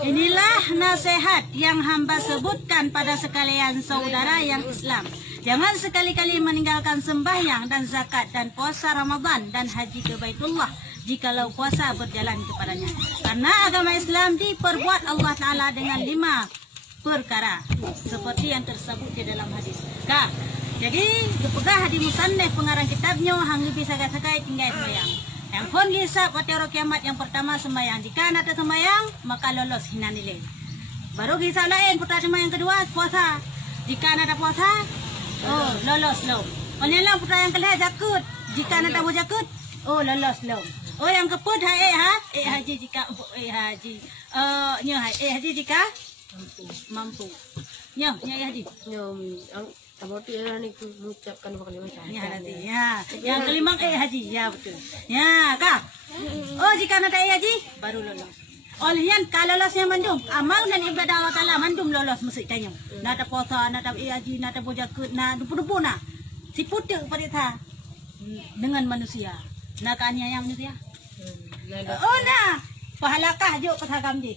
Inilah nasihat yang hamba sebutkan pada sekalian saudara yang Islam. Jangan sekali-kali meninggalkan sembahyang dan zakat dan puasa Ramadan dan haji ke Baitullah jikalau puasa berjalan kepadanya. Karena agama Islam diperbuat Allah Ta'ala dengan 5 perkara seperti yang tersebut di dalam hadis. Kak, jadi kepegah di musannif pengarang kitabnya hangga bisa sakai tinggal sembahyang. Yang pun lisap pada hari kiamat yang pertama sembahyang. Jika ada sembahyang maka lolos hina nilai. Baru kisah lain pertama yang kedua puasa. Jika ada puasa, oh lolos lo. Oleh lah putra yang kelih jakut. Jika ada mau jakut, oh lolos lo. Oh yang keput haji jika haji. Haji jika mampu. Haji. Seperti yang mengucapkan kalimat syahadat. Ya, yang kelima haji, ya betul. Ya, Kak. Oh, jika nak haji baru lolos. Olehnya kalau lolosnya mandum, amal dan ibadah Allah Taala mandum lolos mesti tanya. Nak puasa, nak haji, nak bojakut, nak dupu-dupu nak. Si putuk perintah dengan manusia. Nak aniaya manusia. Oh, nah. Pahalakah juk kesagam je.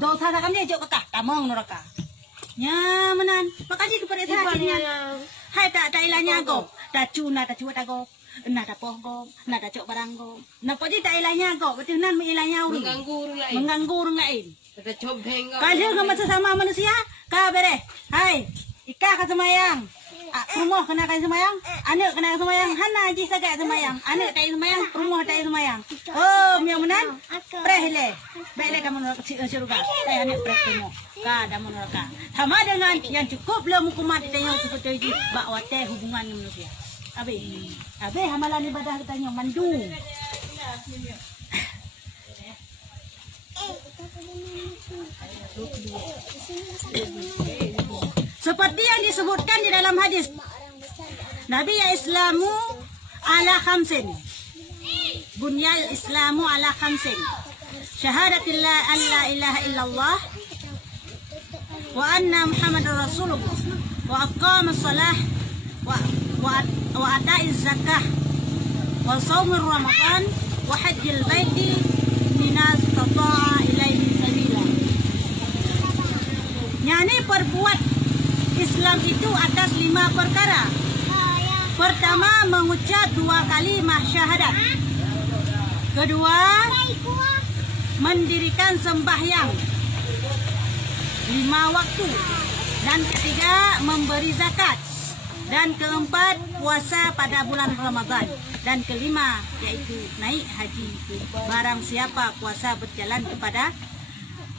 Dosa sagam je juk kakak, tamong neraka. Ya menan, makasih kepada saya. Hai tak ilahnya go, tak cuna tak cuat go, nak tak poh go, nak tak cok barang go, nak pasti tak ilahnya go, betul nan ilahnya mengganggu orang lain. Kalau kamu sesama manusia, kau bere, hai, ikah kesemayang, rumah kena kaya semayang, anak kena semayang, hana aji saja semayang, anak tak semayang, rumah tak semayang. Oh, yang menan, prehle, baiklah kamu nak surga, saya anak prehmu. Kada menerka. Sama dengan yang cukup belum hukuman ditanya seperti itu bahawa teh hubungan manusia. Abe hamalan ibadah kita yang mandu. Seperti yang disebutkan di dalam hadis. Nabi ya Islamu ala khamsin. Bunyal Islamu ala khamsin. Syahadatillah an la ilaha illallah. Wa anna Muhammadar Rasulullah wa aqama shalah wa ata'iz zakah wa shaumir Ramadan wa hajjil baiti minas tata'a ilaihi sabila. Yani perbuat Islam itu atas 5 perkara. Pertama, mengucap 2 kalimah syahadat. Kedua, mendirikan sembahyang 5 waktu. Dan ketiga, memberi zakat. Dan keempat, puasa pada bulan Ramadan. Dan kelima, yaitu naik haji. Barang siapa puasa berjalan kepada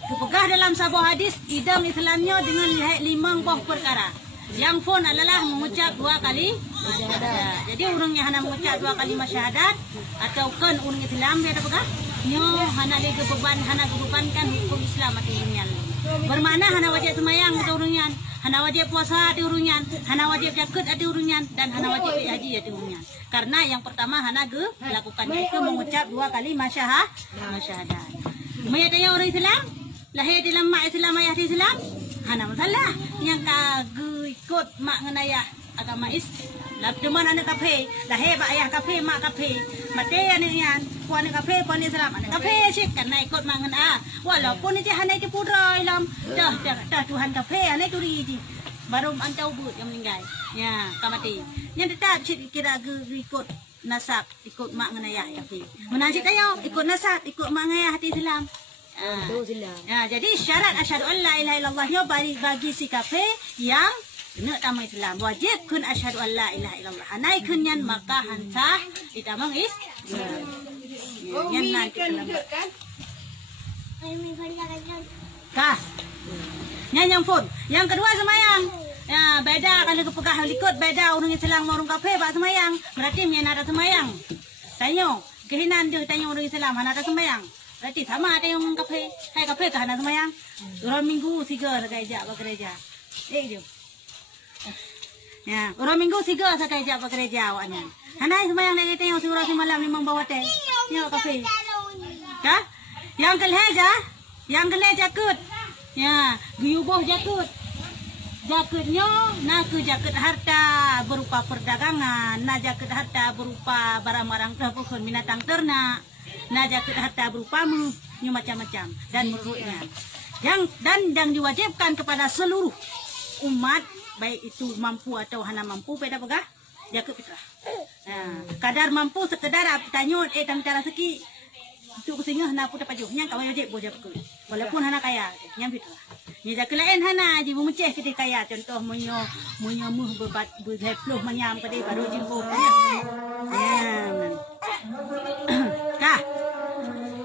kepegah dalam sebuah hadis, idam Islamnya dengan 5 perkara. Yang pun adalah mengucap 2 kali syahadat. Jadi orang yang hanya mengucap 2 kali syahadat atau kan orang Islam dia ada pegah? Nyo hanya dia kebebankan hukum Islam atau dunia. Bermakna hana wajib semayang atau urunyan, hana wajib puasa atau urunyan, hana wajib zakat atau urunyan, dan hana wajib haji atau urunyan. Karena yang pertama hana lakukannya itu mengucap 2 kali syahadat. Mayatnya orang Islam, lahir dalam mak Islam ayah di Islam, hana masalah. Yang kagak ikut mak ngenayah agama Islam. Teman anak kafe, lahir pak ayah kafe, mak kafe, mati anaknya, puan kafe, puan Islam, anak kafe sih karena ikut mak ngenayah. Walaupun itu hanya itu putra Islam, dah Tuhan kafe, anak itu riji, baru antau but yang meninggal, ya kamati. Yang tetap kira ikut nasab, ikut mak ngenayah kafe. Menasib tayo, ikut nasab, ikut mak ngenayah hati Islam. Jadi syarat asyhadu an la ilaha illallahnya bagi si kafe yang kena tamu Islam wajib kun asyhadu an la ilaha illallah. Hanai kunyan maka hansah ditamang Islam. Yang nanti kan. Kah. Yang pun. Yang kedua semayang. Ya, beda kalau kepegah likut beda orang Islam orang kafir pak semayang. Berarti mian ada semayang. Tanya, kehinan dia tanya orang Islam hana ada semayang. Berarti sama ada yang orang kafir. Hai kafir kah hana semayang? Orang minggu 3 gereja gereja. Dia. Ya, orang minggu 3 sakai jak bekerja awaknya. Hanai sembahyang dari tengok surah semalam memang bawa teh. Ya kafe. Kah? Yang kelih jakut. Ya, guyuboh jakut. Jakutnya nak jakut harta berupa perdagangan, nak jakut harta berupa barang-barang terpukul binatang ternak. Naja ke harta berupa macam-macam dan menurutnya yang diwajibkan kepada seluruh umat, baik itu mampu atau hana mampu, beda pegah jaga fitrah. Kadar mampu sekedar tanya tang cara seki itu kusinga hana puta pajuh yang kawan wajib bojap ke walaupun hana kaya yang fitrah. Ni jaga lain hana ji memeceh ke kaya, contoh munyo muh berbat berleploh manyam ke baru jimbo ya. Kah.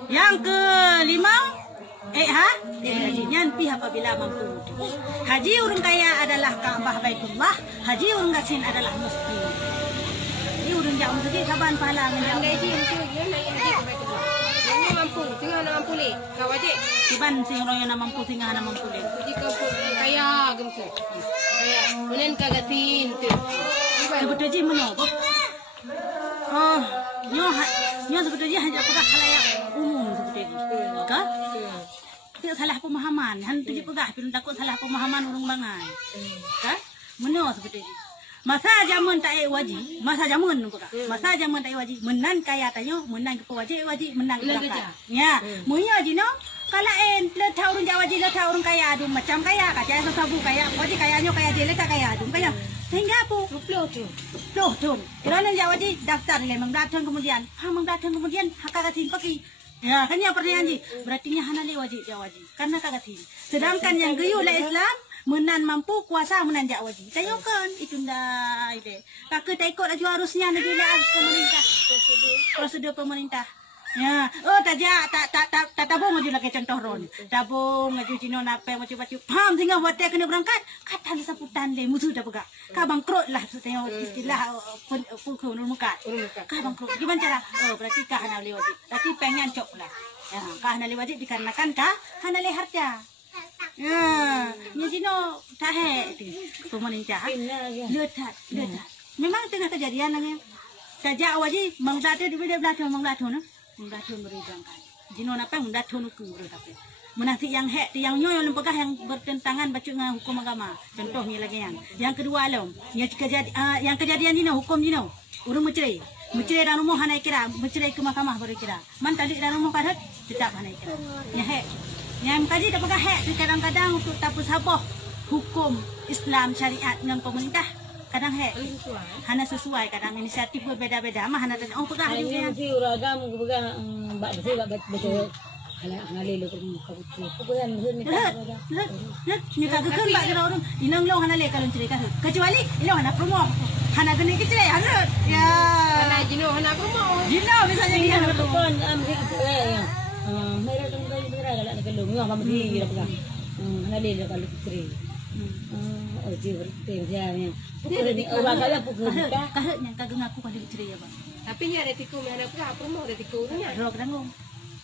Yang kelima, hajinya pihak apabila mampu. Haji orang kaya adalah Ka'bah Baitullah, haji orang gasin adalah muslim. Ini orang jauh sedikit saban pahala menjauh. Gaji untuk yang mampu, tinggal nak mampu le. Kau wajib. Siban sing orang yang mampu tinggal nak mampu le. Jadi kau kaya gemuk. Kaya, menen kagatin tu. Sebetulnya mana? Nyo sebetulnya hanya pegah halayak umum sebetulnya. Kah? Tidak salah pemahaman. Han tu je pegah, tapi takut salah pemahaman orang bangai. Kah? Mana sebetulnya? Masa zaman tak wajib, masa zaman pegah. Masa zaman tak wajib, menan kaya tanya, menan ke wajib, menan ke zakat. Ya, munya je no. Kalau letah orang Jawa je, letah orang kaya adu macam kaya, kaya sabu kaya, wajib kayanya kaya je, letah kaya adu kaya. Sehingga apa? Loh tu. Kerana Jawa je daftar le mengdatang kemudian, mengdatang kemudian hak kagatin pagi. Ya, kan yang pertanyaan je. Berarti nya hana le wajib Jawa je. Karena kagatin. Sedangkan yang geyu la Islam menan mampu kuasa menan Jawa je. Tanyakan itu ndak ide. Kakak tak ikut laju harusnya negara pemerintah. Prosedur pemerintah. Ya, tak tabung aja lagi contoh ron. Tabung aja Cina nape macam-macam. Pam tinggal buat dia kena berangkat. Kata sesaputan le musuh dah pegak. Ka bangkrut lah tengok istilah pukul muka. Ka bangkrut. Gimana cara? Oh, berarti ka hana le wajib. Berarti pengen cok lah. Ya, ka hana le wajib dikarenakan ka hana le harta. Ya, ni Cina tak pemerintah. Letak. Memang tengah kejadian lagi. Sejak wajib mengdatang di belakang mengdatang beri berangkat. Jino napa mengdatang ku berangkat. Menasik yang yang nyoy yang pegah yang bertentangan baca dengan hukum agama. Contohnya lagi yang kedua alam. Yang kejadian Jino hukum Jino. Urung mencerai. Mencerai dalam rumah hanai kira, mencerai ke mahkamah baru kira. Man tadi dalam rumah padat tetap hanai kira. Yang tadi dah pegah kadang-kadang untuk tak sabah hukum Islam syariat dengan pemerintah. Kadang hana sesuai, kadang inisiatif berbeza-beza. Mah hana oh pegah juga. Mesti uragam pegah bak betul baca halal le ko putih. Pegah ni ni kagak kan bak orang. Inang lo hana le kalau cerita. Kecuali lo hana promo. Hana gini kecil hana. Ya. Hana jino hana promo. Jino misalnya gini hana promo. Kon amri ya. Mereka tu mesti berada dalam kelung. Yo apa mesti dia pegah. Hana le kalau putih. Oh jiwa terjadi. Pukul ni orang kaya pukul kita. Kahnya kagak ngaku pada ceria bang. Tapi ni ada tiku mana pula promo ada tiku ni. Rok dangong.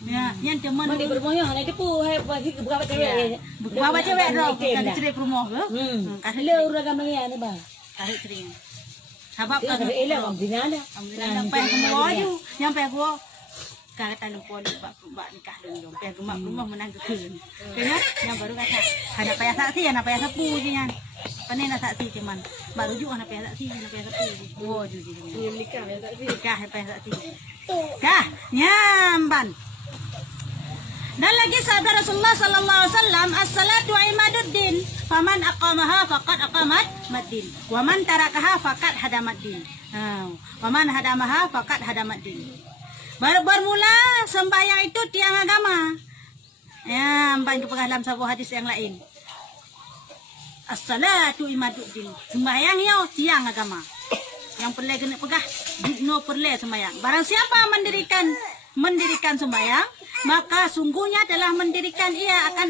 Ya, yang teman Mandi bermoyo hana depu hai bagi buka cewek. Buka cewek rok kagak ceria promo ke? Kahle uragam lagi ana ba. Kahit ceria. Sebab kagak elok amdinala. Sampai kemoyu, sampai gua kata tanam poli bak nikah dong. Pihak gemak rumah menang kekeun. Kena yang baru kata ada payah saksi, ada payah sapu je kan. Panena saksi cuman baru juga ada payah saksi, ada payah sapu. Oh juji. Nikah ya saksi. Nikah payah saksi. Kah nyamban. Dan lagi sabda Rasulullah sallallahu alaihi wasallam, as-salatu imaduddin, faman aqamaha faqad aqamat maddin, wa man tarakaha faqad hadamat din. Wa man hadamaha faqad hadamat din. Bermula sembahyang itu tiang agama. Ya, banyak pegah dalam sebuah hadis yang lain. As-salatu imaduddin. Sembahyang yo tiang agama. Yang perlu kena pegah, no perlu sembahyang. Barang siapa mendirikan sembahyang, maka sungguhnya telah mendirikan ia akan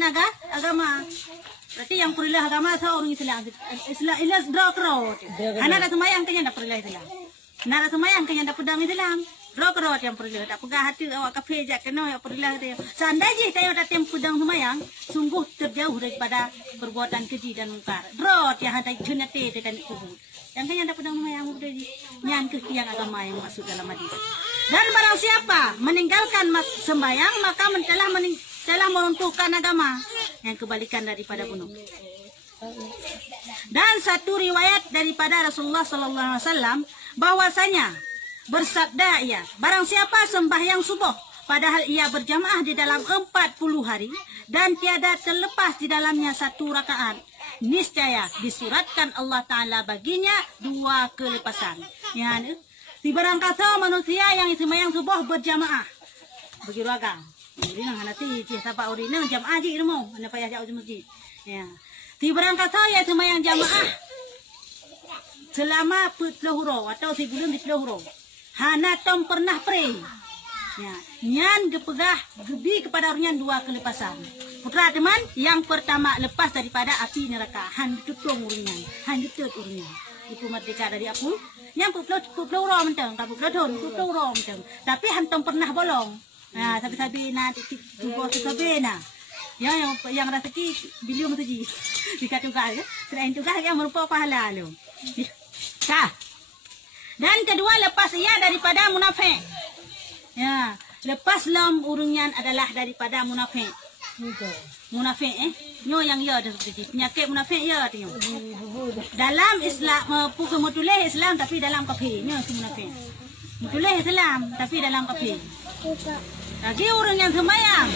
agama. Berarti yang perlu agama seorang Islam. Islam drokro. Karena ada sembahyang kanya tak perlu Islam. Nara sembahyang kanya tak pedang Islam. Rok yang perlu tak pegah hati awak kafe jak kena yang perlu dia. Seandainya tayo datang pedang sembahyang, sungguh terjauh daripada perbuatan keji dan mungkar. Rok yang hendak junate dan kubur. Yang kanya dapat pedang sembahyang berdoji. Nyan ke tiang agama yang masuk dalam hadis. Dan barang siapa meninggalkan sembahyang maka telah meruntuhkan agama. Yang kebalikan daripada bunuh. Dan satu riwayat daripada Rasulullah sallallahu alaihi wasallam bahwasanya bersabda ia, barang siapa sembahyang subuh padahal ia berjamaah di dalam 40 hari dan tiada terlepas di dalamnya 1 rakaat, niscaya disuratkan Allah Ta'ala baginya 2 kelepasan. Ya, di barang kata manusia yang sembahyang subuh berjamaah bagi raga. Ini nang nanti siapa orang ini jamaah je ilmu, anda payah jauh di masjid. Ya, di barang kata yang sembahyang jamaah selama 40 huro atau sebulan 10 huro. Hana tom pernah pray. Ya, nyan gepegah gebi kepada orangnya 2 kelepasan. Putra teman, yang pertama lepas daripada api neraka. Han tutung urunnya, han ditut urunnya. Ibu merdeka dari aku. Yang puplau rom menteng, tak puplau rom menteng. Tapi han tom pernah bolong. Nah, sabi-sabi na tubuh sabi na. Yang rezeki bilium tu ji. Dikatukan ya. Selain tugas yang merupakan pahala lo. Sah. Dan kedua lepas ia daripada munafik. Ya, lepas lam urungan adalah daripada munafik. Munafik nyo yang ya seperti penyakit munafik ya tio. Dalam Islam bukan mutuleh Islam tapi dalam kafir nyo munafik. Mutuleh Islam tapi dalam kafir. Lagi orang yang sembahyang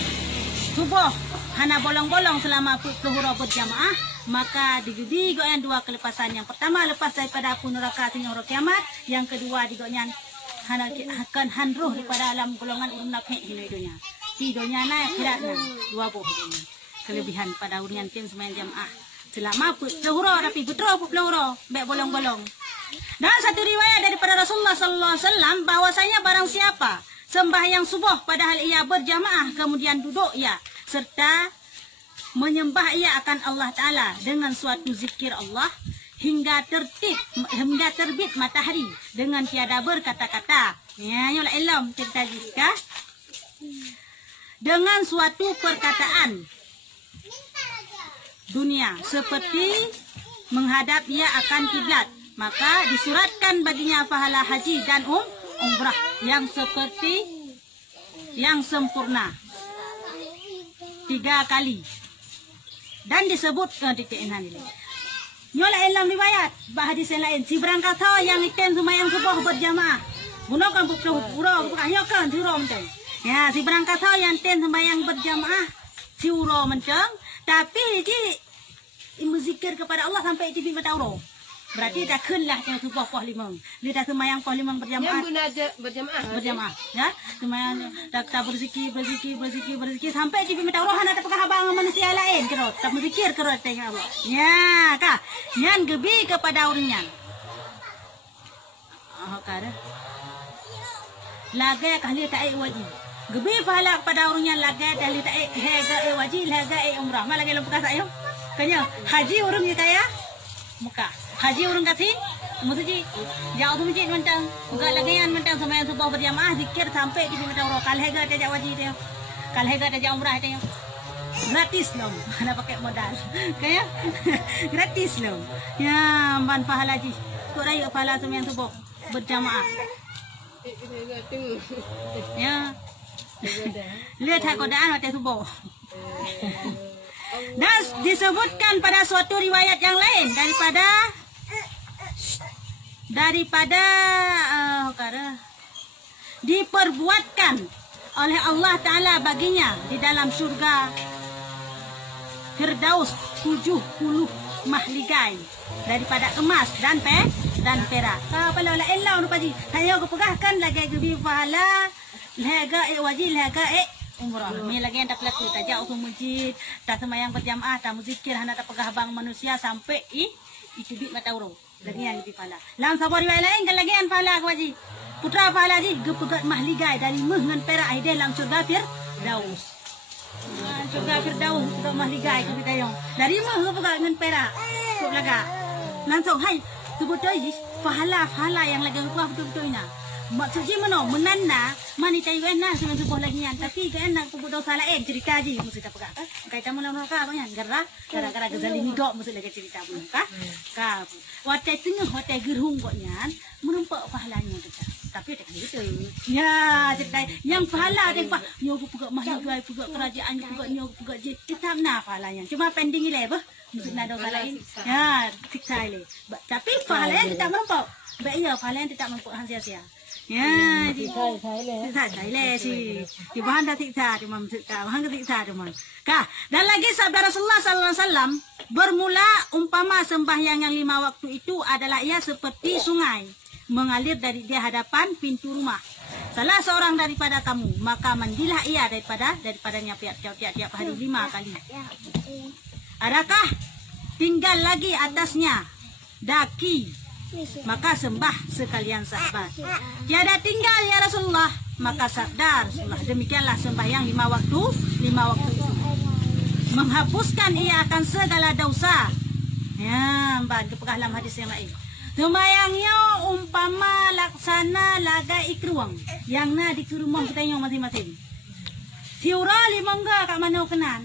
subuh hana bolong-bolong selama 40 hura berjamaah, maka digudi goyan 2 kelepasan. Yang pertama lepas daripada api neraka tinggal kiamat, yang kedua digoyan hana akan handruh daripada alam golongan urun nafik hidupnya. Hidupnya naik beratnya 2 buah kelebihan pada orang yang sembahyang jamaah selama 40 hura tapi betul 40 hura baik bolong-bolong. Dan satu riwayat daripada Rasulullah sallallahu alaihi wasallam bahwasanya barang siapa sembahyang subuh padahal ia berjamaah kemudian duduk ia serta menyembah ia akan Allah Ta'ala dengan suatu zikir Allah hingga terbit matahari dengan tiada berkata-kata. Ya, nyola ilm cerita jika dengan suatu perkataan dunia seperti menghadap ia akan kiblat, maka disuratkan baginya pahala haji dan umrah yang seperti yang sempurna 3 kali. Dan disebut titik ini. Nyola dalam riwayat hadis yang lain, si berangkata yang ikan sembahyang subuh berjamaah gunakan pura bukan nyokan siro menceng. Ya, si berangkata yang ten sembahyang berjamaah siro menceng, tapi ji zikir kepada Allah sampai di mata uro. Berarti dah kenlah yang subuh poh limang. Dia dah sembahyang poh limang berjamaah. Yang berjamaah. Ya, sembahyang dah berzikir sampai di mata uro hana tak habang manusia lain kerot. Tak berzikir kerot tengok Allah. Ya, kah? Nyan gebi kepada orangnya. Kada. Lagai kahli tak wajib. Gebi pahala kepada orangnya lagai kahli tak hega wajib laga umrah. Malah kalau bekas ayo. Kanya haji orang ni kaya muka. Haji orang kasih mesti jauh tu masjid mentang. Enggak lagian mentang sembahyang subuh berjamaah zikir sampai di mata orang. Kal hega tak wajib dia. Kal hega tak umrah dia. Gratis loh. Mana pakai modal. Kaya gratis loh. Ya, man pahala haji. Kau raya pahala sembahyang subuh berjamaah. Ya. Lihat hakodaan waktu subuh. Dan disebutkan pada suatu riwayat yang lain daripada diperbuatkan oleh Allah Ta'ala baginya di dalam surga Firdaus 70 mahligai daripada emas dan perak. Kalau la illa nu paji, saya ko pegahkan lagi gebi pahala lega wajib lega umrah. Ni lagi yang tak laku tak jauh ke masjid, tak sembahyang berjamaah, tak muzikir, hanya tak pegah bang manusia sampai itu bit mata urung. Lagi yang di pahala. Dalam sabar riwayat lain kan lagi yang pahala wajib. Putra pahala ji gepegat mahligai dari mengan perak ide dalam surga Firdaus. Surga Firdaus surga mahligai kita yang. Dari mah gepegat dengan perak. Kok laga. Langsung hai sebutoi pahala yang lagi kuah betul-betul ina. Maksudnya mana menanda mani tayu enak dengan sebuah lagian tapi ke enak pun dosa lain cerita aja mesti tak pegang kan kaitan mula mereka banyak gara-gara gezalimi gok mesti lagi cerita pun ka watai tengah watai gerhung koknya menumpak pahalanya kita tapi tak gitu ya cerita yang pahala ada pak nyogu pegak mahligai pegak kerajaan pegak nyogu pegak je tetap nah pahalanya cuma pending ile bah mesti ada dosa lain ya siksa ile tapi pahalanya tetap menumpak baiknya pahalanya tetap menumpak sia-sia. Ya, Thai le. Thai le sih. Di bahan dah tikta, cuma tikta, bahan ke tikta cuma. Kah, dan lagi sabda Rasulullah SAW, bermula umpama sembahyang yang 5 waktu itu adalah ia seperti sungai mengalir dari di hadapan pintu rumah salah seorang daripada kamu, maka mandilah ia daripadanya tiap hari 5 kali. Adakah tinggal lagi atasnya daki? Maka sembah sekalian sahabat. Tiada tinggal ya Rasulullah. Maka sabda Rasulullah, demikianlah sembahyang 5 waktu itu. Menghapuskan ia akan segala dosa. Ya, mbak kepegah dalam hadis yang lain. Sembahyangnya umpama laksana laga ikruang. Yang na di rumah kita yang masing-masing. Tiura 5 enggak kat mana kenan.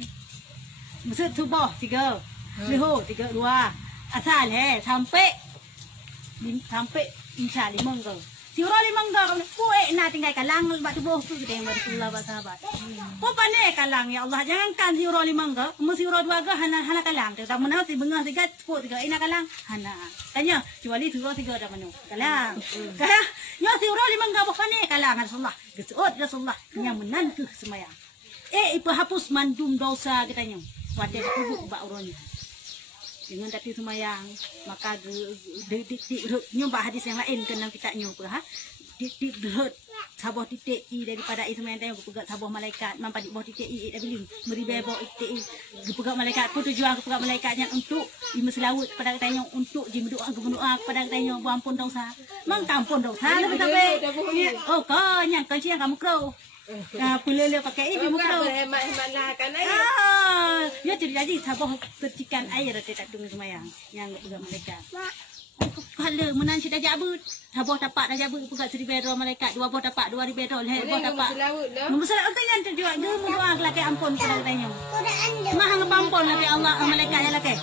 Maksud subuh 3, zuhur 3, 2, asal sampai insya 5 enggak. Tiura 5 enggak ku nak tinggal kalang bak tubuh tu kita yang Rasulullah sahabat. Ku pandai kalang ya Allah, jangankan tiura 5 enggak, mesti tiura 2 enggak hana kalang. Tak mana si bengah 3 seput 3 ina kalang hana. Tanya kecuali tiura 3 dah mana kalang. Kah ya tiura 5 enggak bukan kalang Rasulullah. Gesut Rasulullah yang menantu semayang. Ipa hapus mandum dosa katanya. Wadah kubuk bak uronnya. Dengan tadi semayang, maka nyumbah hadis yang lain kena kita nyumbah ha. Titik derut sabuh titik i daripada i semayang tanya pegat sabuh malaikat mampa di bawah titik i abiling meribe bawah titik i pegat malaikat ku tujuan pegat malaikatnya untuk i meselawut kepada tanya untuk di berdoa kepada tanya ampun dosa. Mang ampun dosa lebih sampai oh kau yang kau siang kamu kro. Pilih pakai ini muka. Hemat-hematlah kan air. Ya jadi sabuh percikan air tak tunggu semayang yang pegang malaikat. Kalau menan sudah jabut, sabuh tapak dah jabut pegang 1000 dolar malaikat, 2 buah tapak 2000 dolar, 2 tapak. Membesalat tanya tujuan dia mendoa laki ampun kepada tanya. Maha ngampun laki Allah malaikat yang laki.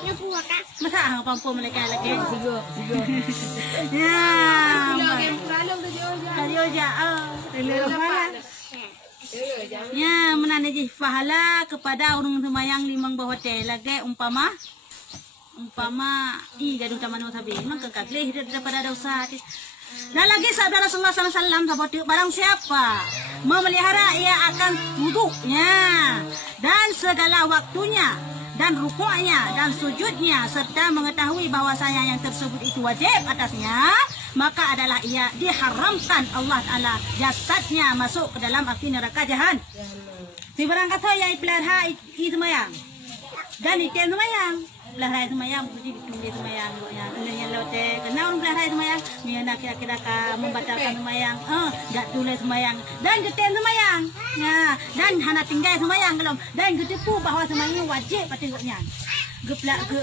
Masa hang pampun malaikat laki. Ya. Dia ya menandaji pahala kepada orang semayang 5 bawah teh lagi umpama gaduh taman sabi maka kagleh daripada dosa. Dan lagi sabda Rasulullah SAW seperti barang siapa memelihara ia akan wuduknya dan segala waktunya dan rukuknya dan sujudnya serta mengetahui bahwasanya yang tersebut itu wajib atasnya, maka adalah ia diharamkan Allah Ta'ala jasadnya masuk ke dalam api neraka jahanam. Si barang kata yang pelihara i semayang dan ikan semayang, pelihara semayang mesti ditunggu semayang yang lote kena orang pelihara semayang mina kira-kira membatalkan semayang tak tulis semayang dan geten semayang ya dan hana tinggal semayang belum dan getipu bahawa semayang wajib patutnya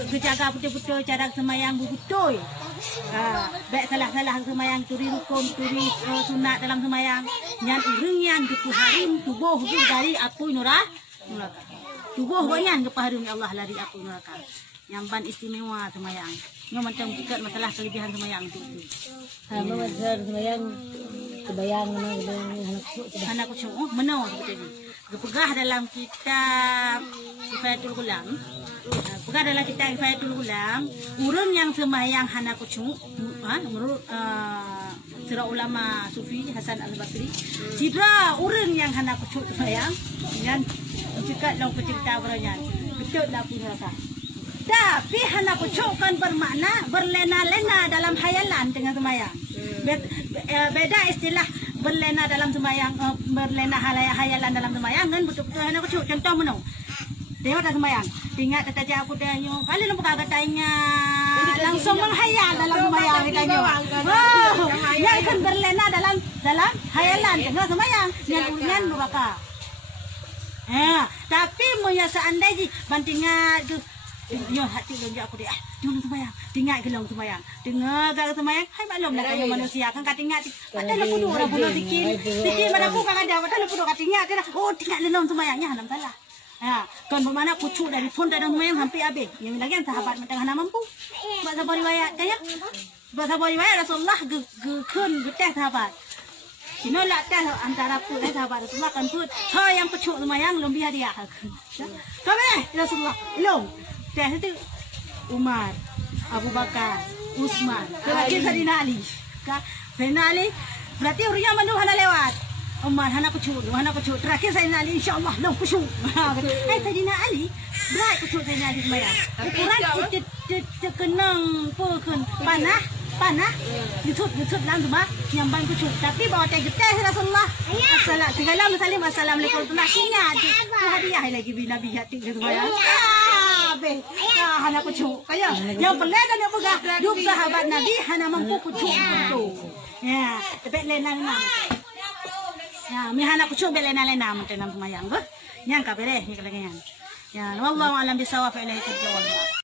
gejaga betul-betul cara semayang betul. Baik salah-salah semayang turi rukun turi sunat dalam semayang yang urang yang harim tubuh dari api neraka. Tubuh banyak kepaharum ya Allah lari api neraka. Yang ban istimewa semayang. Yang macam dekat masalah kelebihan semayang itu. Sama masalah semayang kebayang anak kucing menau seperti ini. Gepegah dalam kitab Kifayatul Ulam. Pegah dalam kitab Kifayatul Ulam, urun yang sembahyang hana kucing menurut sirah ulama Sufi Hasan Al-Basri, sidra urun yang hana kucing sembahyang dengan juga dalam cerita beranya betul lah pun rasa. Tapi hana kucing kan bermakna berlena-lena dalam hayalan dengan sembahyang. Beda istilah berlena dalam sembahyang, berlena hayalan dalam sembahyang kan betul-betul hana kucing. Contoh menung dia dah sembahyang, ingat tetaja aku tanya, kalau nampak katanya langsung menghayal dalam sembahyang ditanya. Yang kan berlena dalam hayalan tengah sembahyang dengan neraka. Tapi moya seandainya bantingan tu yo hati lonjak aku dia. Jangan sembahyang, tinggal gelong sembahyang. Dengar gak sembahyang, hai maklum nak kaya manusia kan katingat. Padahal pudu orang pudu sikit. Sikit pada aku kan ada, padahal pudu katingat dia. Oh, tinggal gelong sembahyangnya halam salah. Kan bermana kucuk dari pun dalam semayang hampir habis. Yang lagi sahabat mentang hana mampu. Bahasa riwayat kaya. Bahasa riwayat Rasulullah gekun geteh sahabat. Kino lah teh antara pun sahabat Rasulullah kan pun. Yang kucuk semayang lebih hadiah. Kami Rasulullah long. Teh itu Umar, Abu Bakar, Utsman. Terakhir Sayyidina Ali. Sayyidina Ali Berarti hurufnya mana hana lewat. Umar hana kucu, terakhir saya nali insyaallah long kucu. Hai Sayyidina Ali, berat kucu saya nali sembahyang. Ukuran kenang pun panah YouTube lang cuma nyambang kucu. Tapi bawa teh getah Rasulullah. Assalamualaikum warahmatullahi wabarakatuh. Ingat tu hadiah lagi Nabi hati sembahyang. Hana kucu. Kaya yang pelan dan yang pegah duk sahabat Nabi hana mampu kucu tu. Ya, tapi lena. Ya, mi hana kucu belena macam nama semayang. Yang kabere ni kalanya. Ya, wallahu alam bisawab ilaihi tujawab.